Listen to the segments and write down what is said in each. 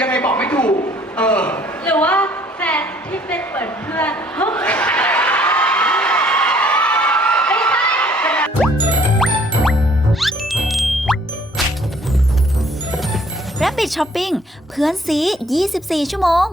ยังไงบอกไม่ถูก เออ หรือว่าแฟนที่เป็นเหมือนเพื่อนฮะไม่ใช่ Rabbit Shopping เพื่อนซี 24 ชั่วโมง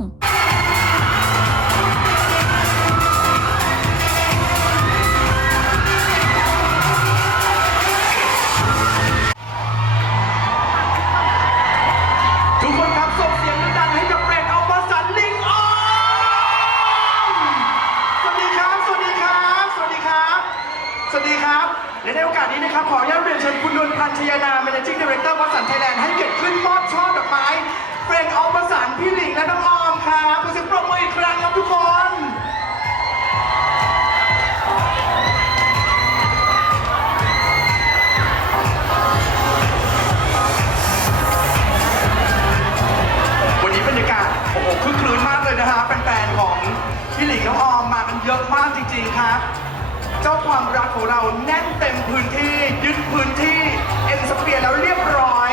ความรักของเราแน่นเต็มพื้นที่ยึดพื้นที่เอ็นสเปียร์แล้วเรียบร้อย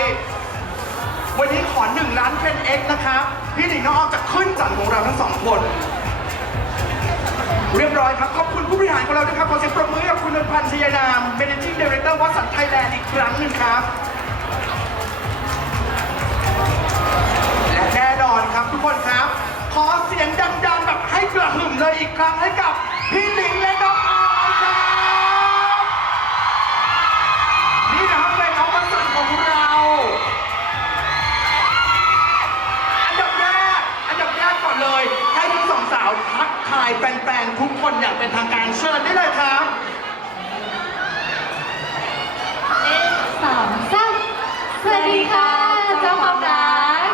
วันนี้ขอหนึ่งล้านเพนเอ็กนะครับพี่หลิงน้องออมจะขึ้นจันของเราทั้งสองคน เรียบร้อยครับ ขอบคุณผู้บริหารของเราด้วยครับ ขอเสียงปรบมือกับคุณนนพันธ์ชยนาม Managing Director วัสันไทยแลนด์อีกครั้งหนึ่งครับ และแน่นอนครับทุกคนครับ ขอเสียงดังๆแบบให้กระหึ่มเลยอีกครั้งให้กับพี่หลิงายแฟนๆทุกคนอย่างเป็นทางการเชิญได้เลยครับหนึ่งสองสามสวัสดีค่ะ เจ้าความรัก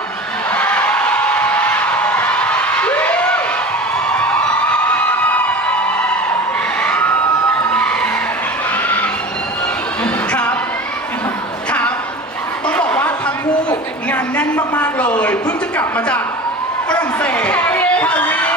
ครับ ครับ ต้องบอกว่าทั้งคู่งานแน่นมาก ๆ เลย เพิ่งจะกลับมาจากฝรั่งเศสปารีส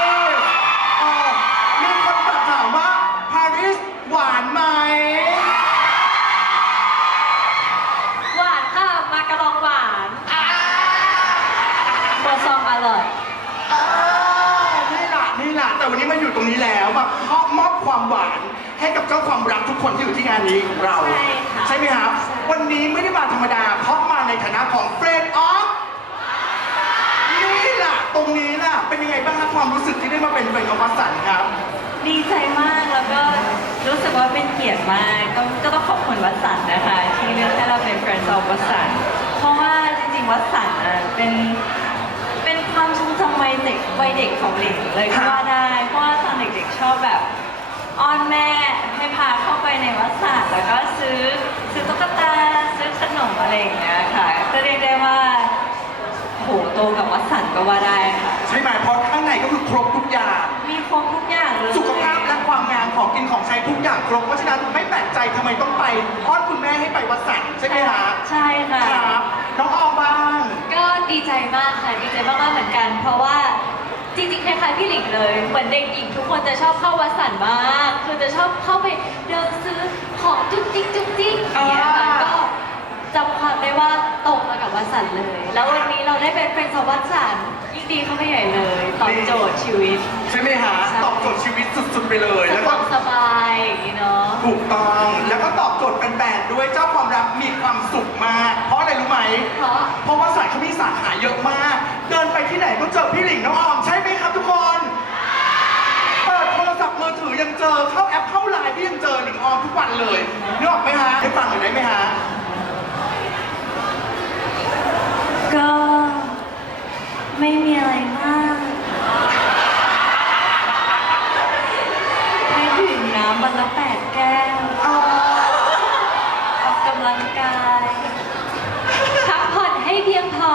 ความหวาน ให้กับเจ้าความรักทุกคนที่อยู่ที่งานนี้ของเราใช่ค่ะ ใช่ไหมครับใช่วันนี้ไม่ได้มาธรรมดา เพราะมาในฐานะของเฟรนด์ออฟนี่ล่ะ ตรงนี้ล่ะ เป็นยังไงบ้างครับความรู้สึกที่ได้มาเป็นเฟรนด์ออฟวัสันครับ ดีใจมากแล้วก็รู้สึกว่าเป็นเกียรติมากก็ก็ต้องขอบคุณวัดสันนะคะ ที่เลือกให้เราเป็น Friends of วัดสันเพราะว่าจริงๆ วัดสันอะเป็นเป็นความทรงจำวัยเด็กวัยเด็กของหลิงเลยก็ว่าได้ เพราะว่าตอนเด็กๆชอบแบบ อ้อนแม่ให้พาเข้าไปในวัดสันแล้วก็ซื้อซื้อตุ๊กตาซื้อขนมอะไรอย่างเงี้ยค่ะ ก็เรียกได้ว่าโหโตกับวัดสันก็ว่าได้ค่ะ ใช่ไหมเพราะข้างในก็คือครบทุกอย่าง มีครบทุกอย่างเลย สุขภาพและความงามของกินของใช้ทุกอย่างครบเพราะฉะนั้นไม่แปลกใจทำไมต้องไปอ้อนคุณแม่ให้ไปวัดสันใช่ไหมฮะใช่ค่ะ ครับน้องออมบ้าง ก็ดีใจมากค่ะดีใจมากๆเหมือนกัน เพราะว่า จริงๆคล้ายๆพี่หลิงเลย เหมือนเด็กหญิงทุกคนจะชอบเข้าวัดสันมาก คือจะชอบเข้าไปเดินซื้อของจุ๊กจิ๊กจุ๊กจิ๊กอย่างเงี้ยค่ะ อ่า ก็จำความได้ว่าตกมากับ วัดสันเลย แล้ววันนี้เราได้เป็นเฟรนด์ของวัดสันยิ่งดีเข้าไปใหญ่เลยตอบโจทย์ชีวิต ใช่ไหมฮะใช่ตอบโจทย์ชีวิตสุดๆไปเลยสะแล้วดก็วกสบายอย่างนี้เนาะถูกต้องแล้วก็ตอบโจทย์แฟนๆด้วยเจ้าความรักมีความสุขมากเพราะอะไรรู้ไหม เพราะเพราะว่าสายเขามีสาขาเยอะมาก เดินไปที่ไหนก็เจอพี่หลิงน้องออม ใช่ไหมครับทุกคน เปิดโทรศัพท์มือถือยังเจอ เข้าแอปเข้าไลน์พี่ยังเจอหลิงออมทุกวันเลยนึกออกไหมฮะได้ฟังหน่อยได้ไหมฮะ ก็ไม่มีอะไรมากให้ดื่มน้ำวันละแปดแก้วออออกกำลังกายพักผ่อนให้เพียงพอ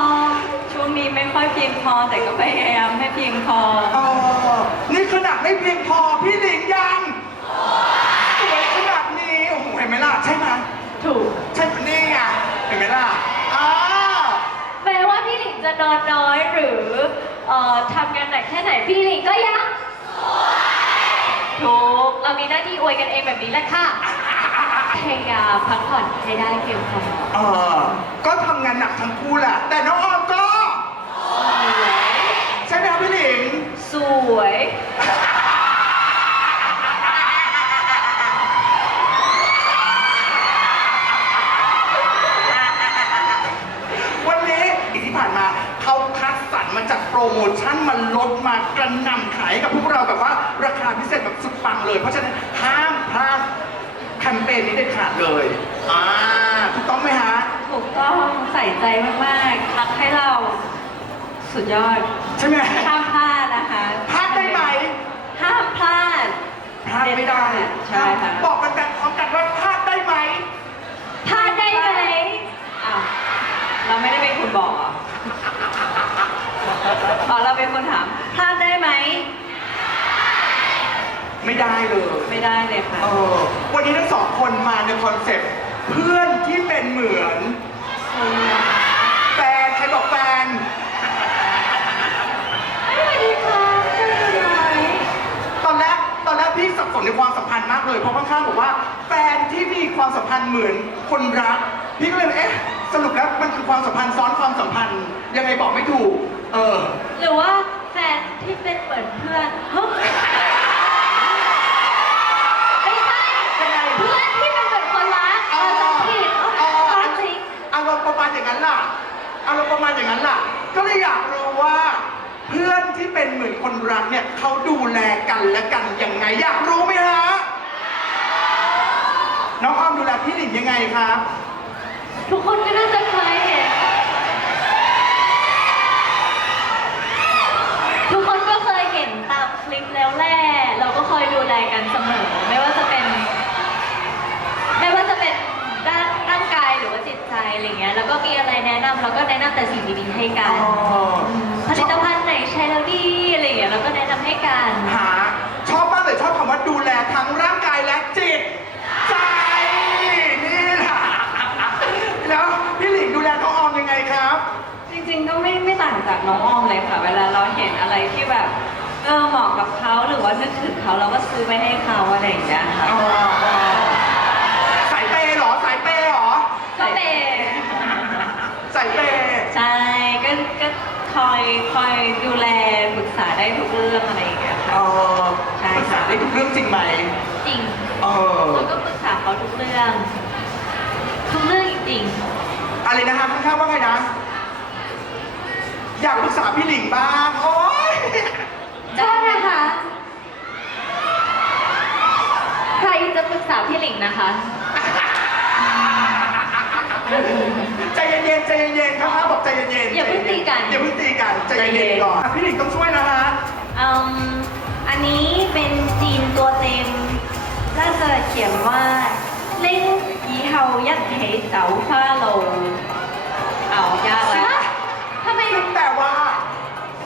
ช่วงนี้ไม่ค่อยเพียงพอแต่ก็พยายามให้เพียงพอ อ๋อนี่ขนาดไม่เพียงพอพี่หลิงยังสวยขนาดนี้ โอ้โหเห็นไหมล่ะใช่ไหม นอนน้อยหรือทำงานหนักแค่ไหนพี่ลิงก็ยังถูกเรามีหน้าที่อวยกันเองแบบนี้แหละค่ะพยายามพักผ่อนให้ได้เพียงพอเออก็ทำงานหนักทั้งคู่แหละ แต่น้องออมก็สวยใช่ไหมพี่หลิง สวย โปรโมชั่นมันลดมากระหน่ำขายให้กับพวกเราแบบว่าราคาพิเศษแบบสุดปังเลย เพราะฉะนั้นห้ามพลาดแคมเปญนี้เด็ดขาดเลยอ่าถูกต้องไหมฮะ ถูกต้องใส่ใจมากๆทักให้เราสุดยอดใช่ไหมห้ามพลาดนะคะพลาดได้ไหมห้ามพลาดพลาดไม่ได้ใช่ค่ะบอกกันแบบพร้อมกันว่าพลาดได้ไหมพลาดได้ไหมอ้าวเราไม่ได้เป็นคนบอกเหร ออ๋อเราเป็นคนถามพลาดได้ไหม ไม่ได้เลยไม่ได้เลยค่ะ เออวันนี้ทั้งสองคนมาในคอนเซ็ปต์เพื่อนที่เป็นเหมือนแฟนใครบอกแฟน สวัสดีค่ะสวัสดีไหมตอนแรกตอนแรกพี่สับสนในความสัมพันธ์มากเลยเพราะข้างๆบอกว่าแฟนที่มีความสัมพันธ์เหมือนคนรัก พี่ก็เลยเอ๊ะสรุปแล้วมันคือความสัมพันธ์ซ้อนความสัมพันธ์ยังไงบอกไม่ถูก เออ หรือว่าแฟนที่เป็นเหมือนเพื่อนเฮ้ยไม่ใช่ ยังไง เพื่อนที่เป็นเหมือนคนรัก เอ เรา อ จะผิด เออ ตอนจริง อารมณ์ประมาณอย่างนั้นล่ะอารมณ์ประมาณอย่างนั้นล่ะ ก็เลยอยากรู้ว่า เพื่อนที่เป็นเหมือนคนรักเนี่ยเขาดูแลกันและกันยังไง อยากรู้ไหมฮะ น้องอ้อมดูแลพี่หลินยังไงครับ ทุกคนก็น่าจะเคยเห็น ทุกคนก็เคยเห็นตามคลิปแล้วแหละ เราก็คอยดูแลกันเสมอ ไม่ว่าจะเป็น ไม่ว่าจะเป็นด้านร่างกายหรือว่าจิตใจอะไรเงี้ย แล้วก็มีอะไรแนะนำเราก็แนะนำแต่สิ่งดีๆให้กันอ๋อ ผลิตภัณฑ์ไหนใช้แล้วดีอะไรเงี้ยเราก็แนะนำให้กัน หาชอบมากเลยชอบคำว่าดูแลทั้งร่างกายและจิต ใจ นี่แหละแล้วพี่หลิงดูแลน้องออมยังไงครับ จริงๆก็ไม่ไม่ต่างจากน้องอ้อมเลยค่ะ เวลาเราเห็นอะไรที่แบบเออเหมาะกับเขาหรือว่านึกถึงเขาเราก็ซื้อไปให้เขาอะไรอย่างเงี้ยค่ะอ๋อสายเปย์เหรอ สายเปย์เหรอ ก็เป็น สายเปย์ใช่ก็ก็คอยคอยดูแลปรึกษาได้ทุกเรื่องอะไรอย่างเงี้ยค่ะเออใช่ปรึกษาได้ทุกเรื่องจริงไหมจริงเออเราก็ปรึกษาเขาทุกเรื่อง ทุกเรื่องจริงอะไรนะฮะข้างๆว่าไงนะ อยากปรึกษาพี่หลิงบ้าง โอ๊ยๆได้นะคะ ใครจะปรึกษาพี่หลิงนะคะ ใจเย็นๆใจเย็นๆครับบอกใจเย็นๆอย่าเพิ่งตีกัน อย่าเพิ่งตีกันใจเย็นๆก่อนอะพี่หลิงต้องช่วยนะฮะอืมอันนี้เป็นจีนตัวเต็มน่าจะเขียนว่าเล่งยีเฮายัดเหเสาฟ้าโลเอายากแล้วทำไมซึ่งแต่ว่า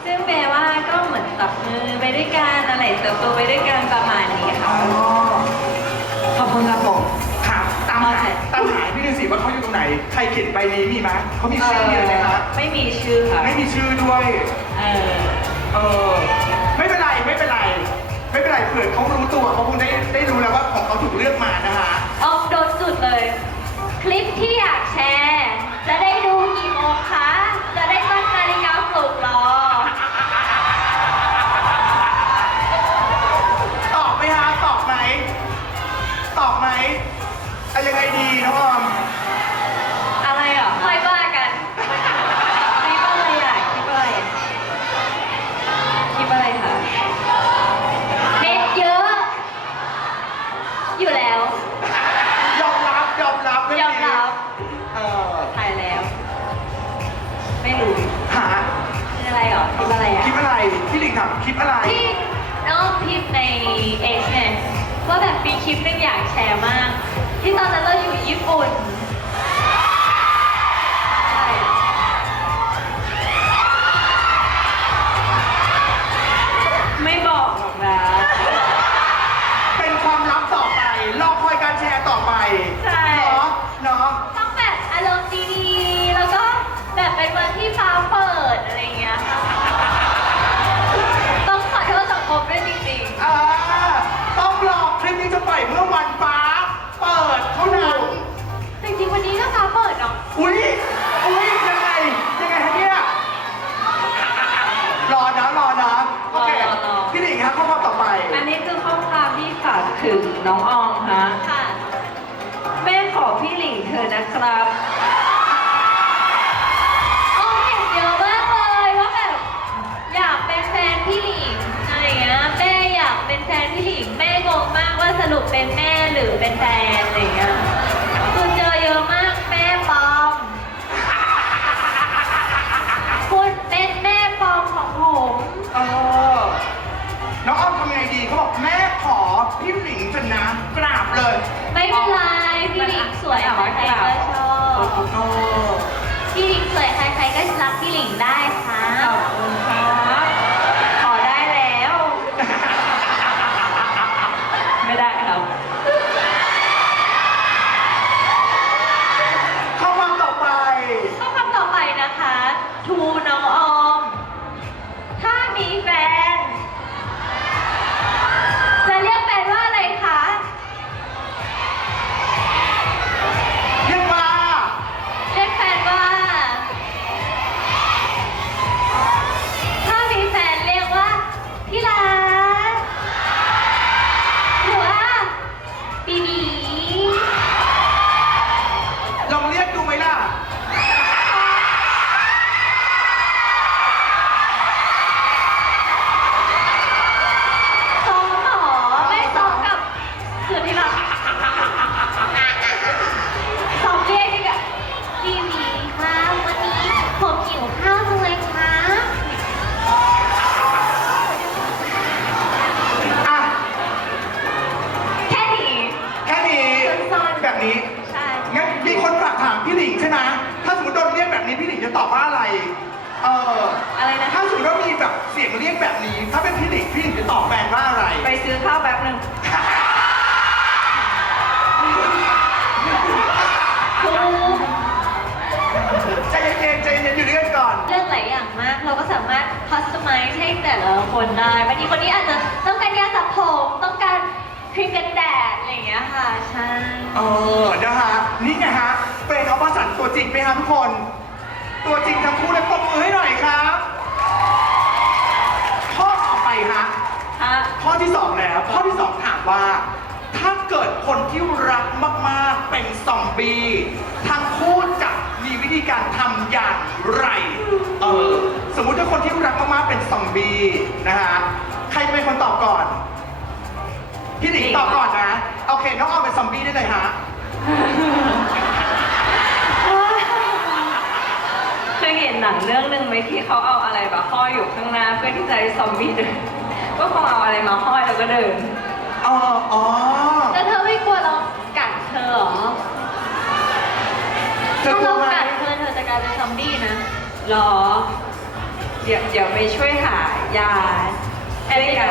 ซึ่งแปลว่าก็เหมือนจับมือไปด้วยกันอะไรเติบโตไปด้วยกันประมาณนี้ค่ะขอบคุณครับผมครับตามหาตาม หาพี่ฤาษีว่าเขาอยู่ตรงไหน ใครเขียนใบนี้มีไหมเขามีชื่อมีอะไรไหมคะไม่มีชื่อค่ะไม่มีชื่อด้วย เออ เออ ไม่เป็นไรไม่เป็นไร ไม่เป็นไรเผื่อเขารู้ตัวเขาคงได้ได้รู้แล้วว่าของเขาถูกเลือกมานะคะออกโดนจุดเลย คลิปที่อยากแชร์ จะได้ดูกี่โมงคะ คลิปหนึงอยากแชร์มาก ที่ตอนนั้นเราอยู่ญี่ปุ่น เป็นแฟนอะไรเงี้ยคุณเจอเยอะมากแม่ปอมคุณเป็นแม่ปอมของผมเออน้องอ้อมทำไงดีเขาบอกแม่ขอพี่หลิงจนน้ำกราบเลย ไม่เป็นไรพี่หลิงสวยอแถ จริงไหมฮะทุกคน ตัวจริงทั้งคู่เลยปรบมือให้หน่อยครับ ข้อต่อไปฮะฮะข้อที่สองแล้ว ข้อที่สองถามว่า ถ้าเกิดคนที่รักมากๆเป็นซอมบี้ทั้งคู่จะมีวิธีการทำอย่างไร เออ สมมุติถ้าคนที่รักมากๆเป็นซอมบี้นะฮะ ใครจะเป็นคนตอบก่อน พี่หนิงตอบก่อนนะ โอเค น้องออมเป็นซอมบี้ได้เลยฮะ เคยเห็นหนังเรื่องหนึ่งไหมที่เขาเอาอะไรแบบห้อยอยู่ข้างหน้าเพื่อที่จะให้ซอมบี้เดินก็คงเอาอะไรมาห้อยแล้วก็เดิน อ๋ออ๋อแล้วเธอไม่กลัวเรากัดเธอเหรอ เธอถ้ากลัวเราไหมกัดเธอเธอจะกลายเป็นซอมบี้นะ หรอ เดี๋ยวเดี๋ยวไปช่วยหายาด้วยกัน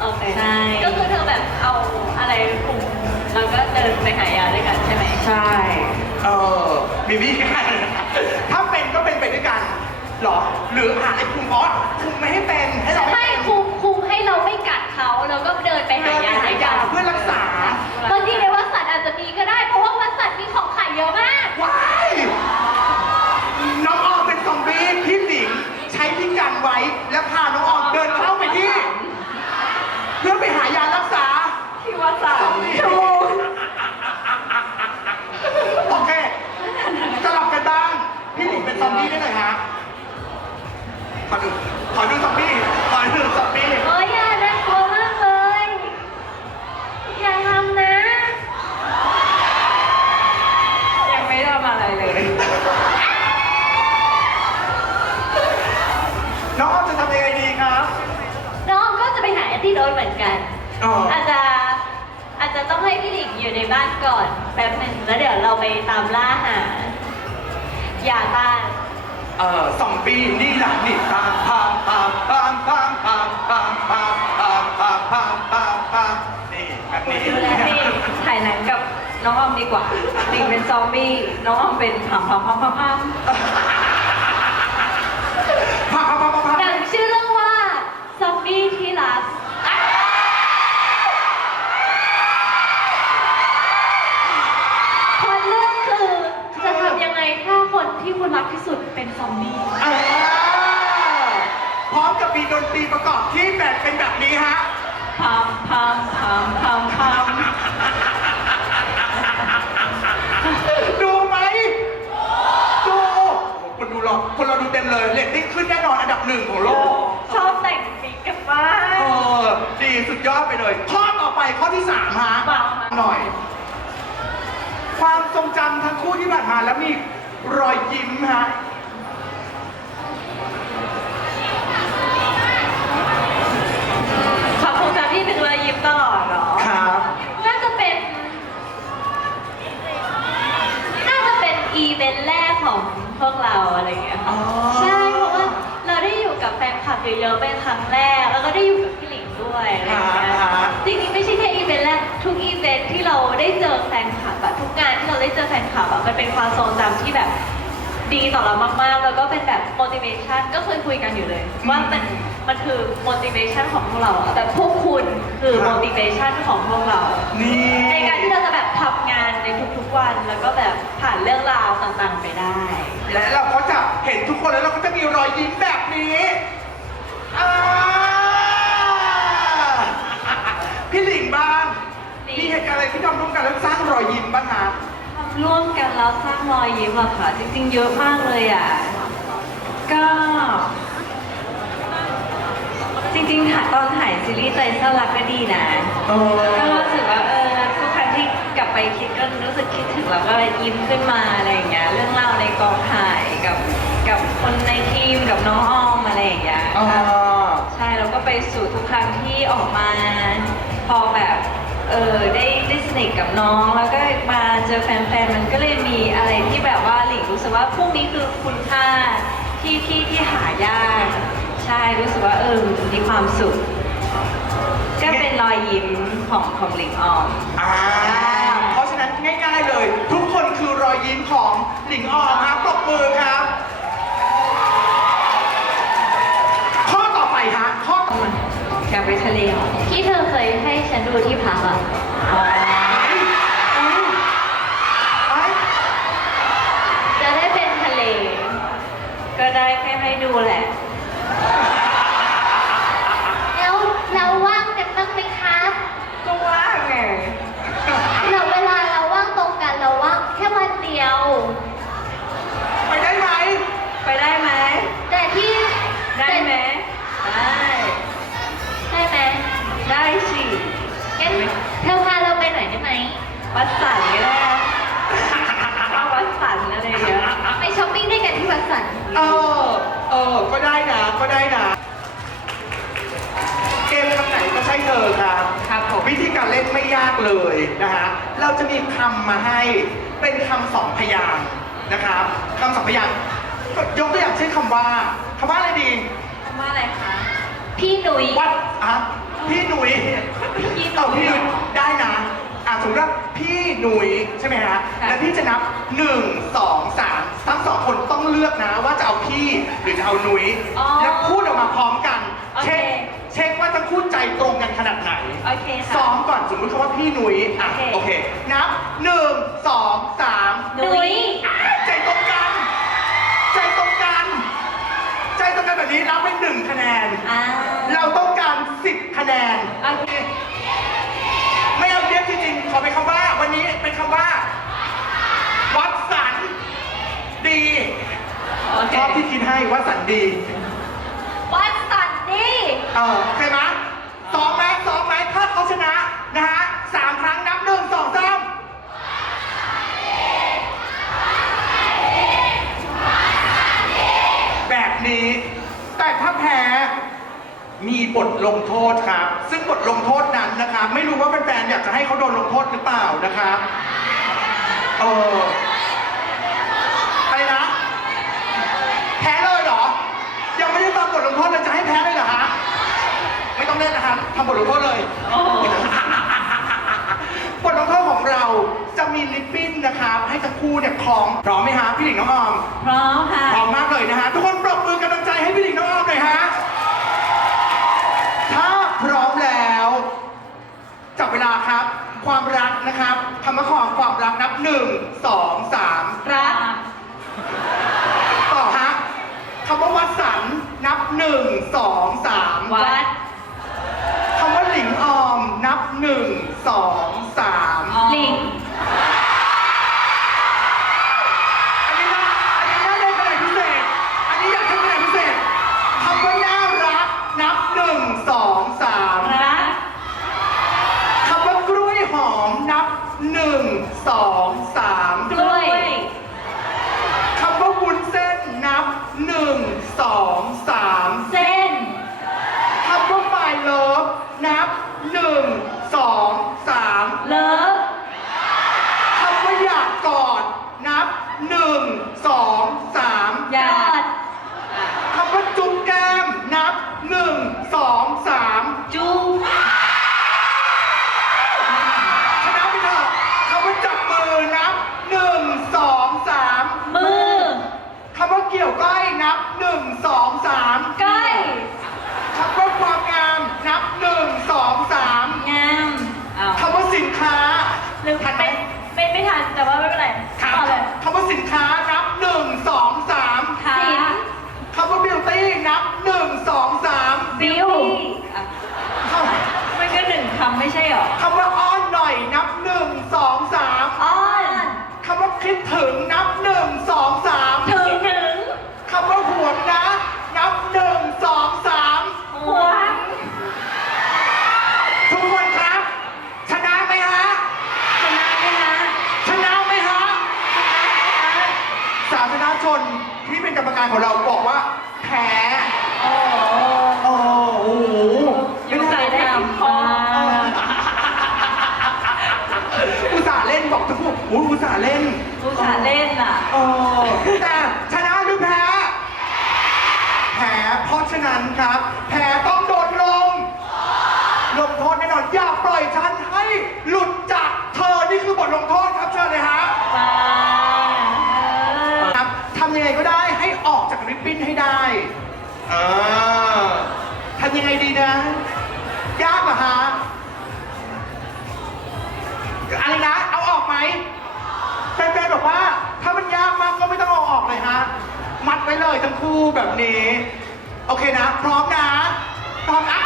โอเคใช่ ก็คือเธอแบบเอาอะไรคลุมแล้วก็เดินไปหายาด้วยกันใช่ไหม ใช่ เออมีวิธีการถ้าเป็น กัน หรอ หรืออ่านให้คุมบอสคุมไม่ให้เป็นให้เราไม่เป็นคุมคุมให้เราไม่กัดเขาแล้วก็เดินไปหา เดินไป ยา หา ด้วยกั ยาน เพื่อรักษา บางทีในวัดสัตว์อาจจะมีก็ได้ เพราะว่าวัดสัตว์มีของขายเยอะมาก ว้าย น้องออมเป็นซอมบี้พี่หลิงใช้ที่กันไว้ แล้วพาน้องออมเดินเข้าไปที่ เพื่อไปหายารักษา ที่ว่าสาม ถูกโอเคสลับกันบ้าง พี่หลิงเป็นซอมบี้ได้เลยฮะ ขอดู ขอดูซอมบี้ ขอดูซอมบี้ เอ้ยอย่าน่ากลัวมากเลย อย่าทำนะ ยังไม่ทำอะไรเลย น้องออมจะทำยังไงดีครับ น้องก็จะไปหาแอนตี้โดนเหมือนกัน อ๋ออ อาจจะอาจจะต้องให้พี่หลิงอยู่ในบ้านก่อนแป๊บหนึ่งแล้วเดี๋ยวเราไปตามล่าหายาต้านเอ่อซอมบี้นี่แหละนี่ตามพามพามพามพามพามพามพามพามพามพามพามพามนี่แบบนี้ดูแลให้ถ่ายหนังกับน้องออมดีกว่าลิงเป็นซอมบี้น้องออมเป็นผัมผัมผัมผัมผัมพามพามพามพามหนังชื่อเรื่องว่าซอมบี้ที่รัก เป็นซอมบี้เออพร้อมกับมีดนตรีประกอบที่แบบเป็นแบบนี้ฮะผัมผัมผัมผัมผัมดูไหมดูคนดูเราคนเราดูเต็มเลยเรตติ้งขึ้นแน่นอนอันดับหนึ่งของโลกชอบแต่งปีกกันมากเออดีสุดยอดไปเลย ข้อต่อไปข้อที่สามฮะว้าหน่อย ความทรงจำทั้งคู่ที่ผ่านมาแล้วมีรอยยิ้มฮะ เยอะๆเป็นครั้งแรก แล้วก็ได้อยู่กับพี่หลิงด้วยอะไรอย่างเงี้ยอ่าฮะจริงๆไม่ใช่แค่อีเวนต์แรกทุกอีเวนต์ที่เราได้เจอแฟนคลับอะทุกงานที่เราได้เจอแฟนคลับอะมันเป็นความทรงจำที่แบบดีต่อเรามากๆ แล้วก็เป็นแบบ motivation ก็เคยคุยกันอยู่เลย ว่ามันมันคือ motivation ของพวกเราอะแบบพวกคุณคือครับ motivation ของพวกเรา นี่ในการที่เราจะแบบทำงานในทุกๆวัน แล้วก็แบบผ่านเรื่องราวต่างๆไปได้ และเราก็จะเห็นทุกคนแล้วเราก็จะมีรอยยิ้มแบบนี้อ่าพี่หลิงบ้าง หลิง มีเหตุการณ์อะไรที่ทำร่วมกันแล้วสร้างรอยยิ้มบ้างคะ ทำร่วมกันแล้วสร้างร อยยิ้มอะค่ะ จริง ๆ เยอะมากเลยอะก็ จริงๆถ่ายตอนถ่ายซีรีส์ใจเศร้ารักก็ดีนะ เออ ก็รู้สึกว่าเออทุกครั้งที่กลับไปคิดก็รู้สึกคิดถึงแล้วก็ยิ้มขึ้นมาอะไรอย่างเงี้ยเรื่องราวในกองถ่ายกับกับคนในทีมกับน้องออมอะไรอย่างเงี้ยอ่าใช่แล้วก็ไปสู่ทุกครั้งที่ออกมา พอแบบ เออได้ได้สนิทกับน้อง แล้วก็มาเจอแฟนๆ มันก็เลยมีอะไรที่แบบว่าหลิงรู้สึกว่าพวกนี้คือคุณค่าที่ที่ที่หายาก ใช่รู้สึกว่าเออมีความสุข ก็เป็นรอยยิ้มของของหลิงออม อ่าเพราะฉะนั้นง่ายๆเลย ทุกคนคือรอยยิ้มของหลิงออมครับปรบมือครับ ไปทะเลเหรอที่เธอเคยให้ฉันดูที่พักอะอ๋อเอ้ยจะได้เป็นทะเล ก็ได้แค่ให้ดูแหละ แล้วเราว่างกันบ้างไหมครับ ก็ว่างไงเราเวลาเราว่างตรงกันเราว่างแค่วันเดียว ไปได้ไหม ไปได้ไหม งั้นเธอพาเราไปหน่อยได้ไหม วัดสันก็ได้เอาวัดสันอะไรอย่างเงี้ยไปช้อปปิ้งด้วยกันที่วัดสันเออเออก็ได้นะก็ได้นะ เกมคำไหนก็ใช่เธอครับ ครับผมวิธีการเล่นไม่ยากเลยนะฮะ เราจะมีคำมาให้เป็นคำสองพยางค์นะครับคำสองพยางค์ยกตัวอย่างเช่นคำว่าคำว่าอะไรดี คำว่าอะไรคะ พี่หนุ่ยวัดอะพี่หนุ่ย พี่หนุ่ยเอาพี่หนุ่ยได้นะอะสมมติว่าพี่หนุ่ยใช่ไหมฮะค่ะ แล้วพี่จะนับหนึ่งสองสามทั้งสองคนต้องเลือกนะ ว่าจะเอาพี่หรือจะเอาหนุ่ยอ๋อแล้วพูดออกมาพร้อมกัน โอเค เช็คเช็คว่าทั้งคู่ใจตรงกันขนาดไหน โอเคค่ะ ซ้อมก่อนสมมติคำว่าพี่หนุ่ยอะโอเคโอเค นับหนึ่งสองสามหนุ่ยอะใจตรงกัน ใจตรงกัน ใจตรงกันแบบนี้รับเป็นหนึ่งคะแนน อ่าเราต้องการ 10 คะแนน โอเคไม่เอาเรียกจริงๆ ขอเป็นคำว่า วันนี้เป็นคำว่า วัดสันดีโอเคชอบที่คิดให้วัดสันดี วัดสันนี่เออโอเคไหมซ้อมไหมซ้อมไหมถ้าเขาชนะ นะฮะสามครั้งนับหนึ่งสองสามแบบนี้ แต่ถ้าแพ้ มี บทลงโทษครับ ซึ่งบทลงโทษนั้นนะครับไม่รู้ว่าแฟนๆอยากจะให้เขาโดนลงโทษหรือเปล่านะครับเอออะไรนะ แพ้เลยเหรอ ยังไม่ได้ฟังบทลงโทษเลยจะให้แพ้เลยเหรอฮะ ไม่ต้องเล่นนะครับทำบทลงโทษเลยโอ้บทลงโทษของเราจะมีลิปปิ้นนะครับให้ทั้งคู่เนี่ยคล้องพร้อมไหมฮะพี่หลิงน้องออม พร้อมค่ะ พร้อมมากเลยนะฮะ ทุกคนปรบมือกำลังใจให้พี่หลิงน้องออมหน่อยฮะ ถ้าพร้อมแล้ว จับเวลา ครับความรักนะครับคำว่าความความรักนับหนึ่งสองสามรักต่อฮะคำว่าวัดสันนับหนึ่งสองสามวัดคำว่าหลิงออมนับหนึ่งสอง ไม่ใช่หรอคำว่าอ้อนหน่อยนับหนึ่งสองสามอ้อนคำว่าคิดถึงนับหนึ่งสองสามถึงถึงคำว่าห่วงนะ นับหนึ่งสองสามหวงทุกคนครับ ชนะไหมฮะชนะไหมคะชนะไหมฮะสาธารณชนที่เป็นกรรมการของเราบอกว่าแพ้ โอ้โห โอ้โห อยู่ใส่ได้ที่คอ อุตส่าห์เล่นบอกทุกคนโอ้อุต ส่าห์เล่นอุตส่าห์เล่นอะ โอ้แต่ชนะหรือแพ้ แพ้เพราะฉะนั้นครับ แพ้ต้องโดนลง ลงโทษแน่นอนอย่าปล่อยฉันให้หลุดจากเธอนี่คือบทลงโทษครับเชิญเลยฮะมาเออครับทำยังไงก็ได้ให้ออกจากริบบิ้นให้ได้ เออทำยังไงดี ไว้เลยทั้งคู่แบบนี้ โอเคนะ พร้อมนะ พร้อมอ้า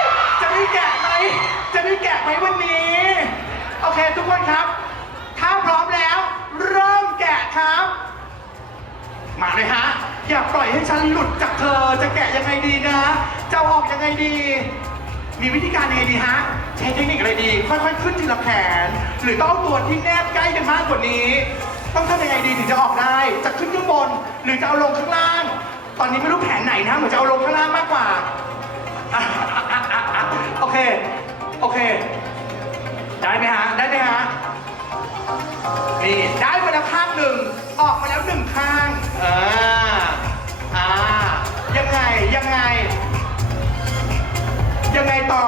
ยจะได้แกะไหมจะได้แกะไหมวันนี้ โอเคทุกคนครับ ถ้าพร้อมแล้ว เริ่มแกะครับ มาเลยฮะ อย่าปล่อยให้ฉันหลุดจากเธอ จะแกะยังไงดีนะ จะอออกยังไงดี มีวิธีการยังไงดีฮะ ใช้เทคนิคอะไรดี ค่อยๆ ขึ้นทีละแขน หรือต้องเอาตัวที่แนบใกล้กันมากกว่านี้ ต้องทำยังไงดีถึงจะออกได้ จะขึ้นข้างบน หรือจะเอาลงข้างล่าง ตอนนี้ไม่รู้แผนไหนนะเหมือนจะเอาลงข้างล่างมากกว่าโอเค โอเค ได้ไหมฮะ ได้ไหมฮะ นี่ได้มาแล้วข้างหนึ่ง ออกมาแล้วหนึ่งข้างอ่าอ่ายังไง ยังไง ยังไงต่อ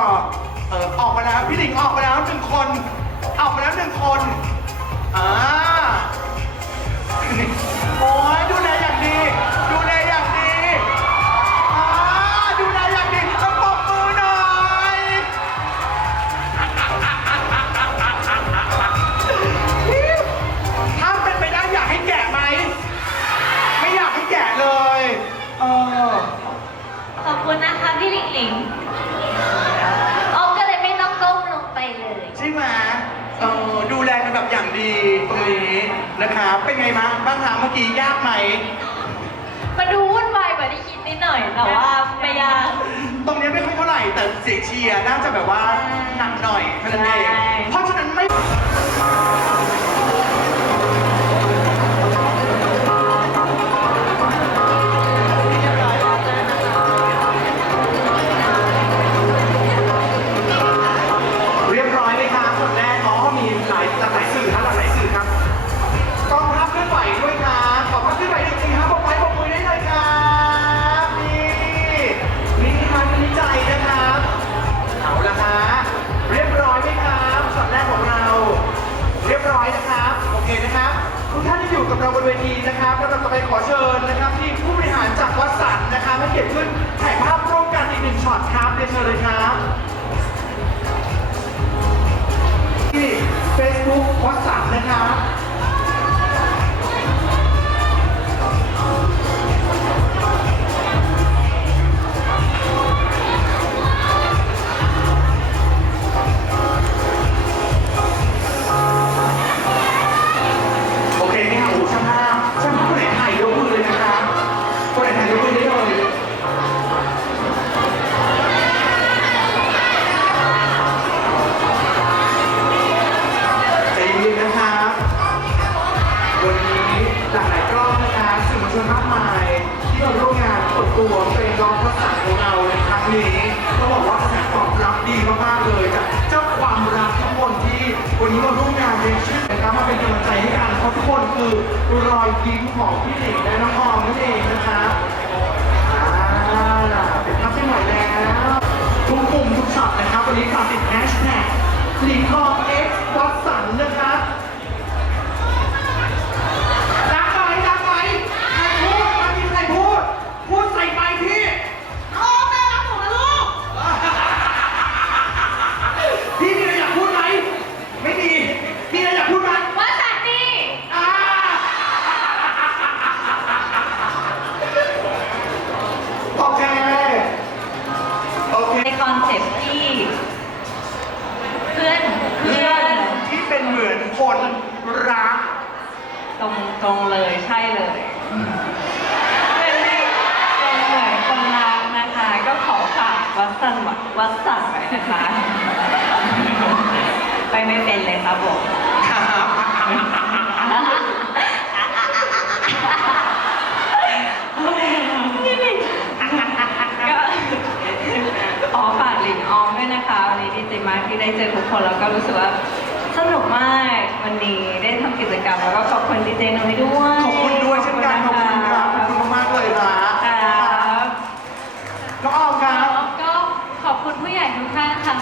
เออออกมาแล้ว พี่หลิงออกมาแล้วหนึ่งคน ออกมาแล้วหนึ่งคน อ่า วัดสันน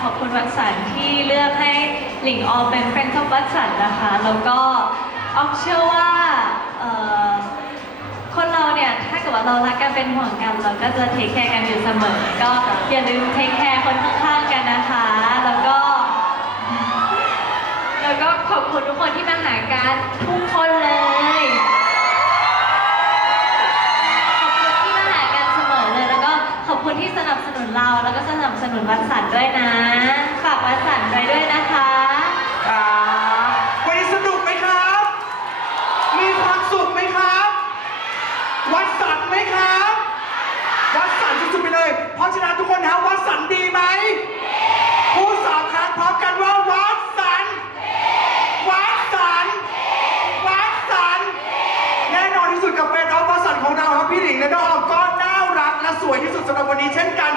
ขอบคุณวัตสันที่เลือกให้หลิงออเป็นแฟนคลับวัตสันนะคะ แล้วก็ออกเชื่อว่าคนเราเนี่ยถ้าเกิดว่าเรารักกันเป็นห่วงกัน เราก็จะเทคแคร์กันอยู่เสมอ ก็อย่าลืมเทคแคร์คนข้างๆกันนะคะ แล้วก็ แล้วก็ขอบคุณทุกคนที่มาหาการทุกคนเลย คที่สนับสนุนเราแล้วก็สนับสนุนวัดสันด้วยนะฝากวัดสันไปด้วยนะคะค่ะวันนี้สนุกไหมครับ มีความสุขไหมครับ วัดสันไหมครับ วัดสันสุดๆไปเลย เพราะฉะนั้นทุกคนนะวัดสันดีไหมพูดสามครั้งพร้อมกัน นุกสำหรับวันนี้เช่นกัน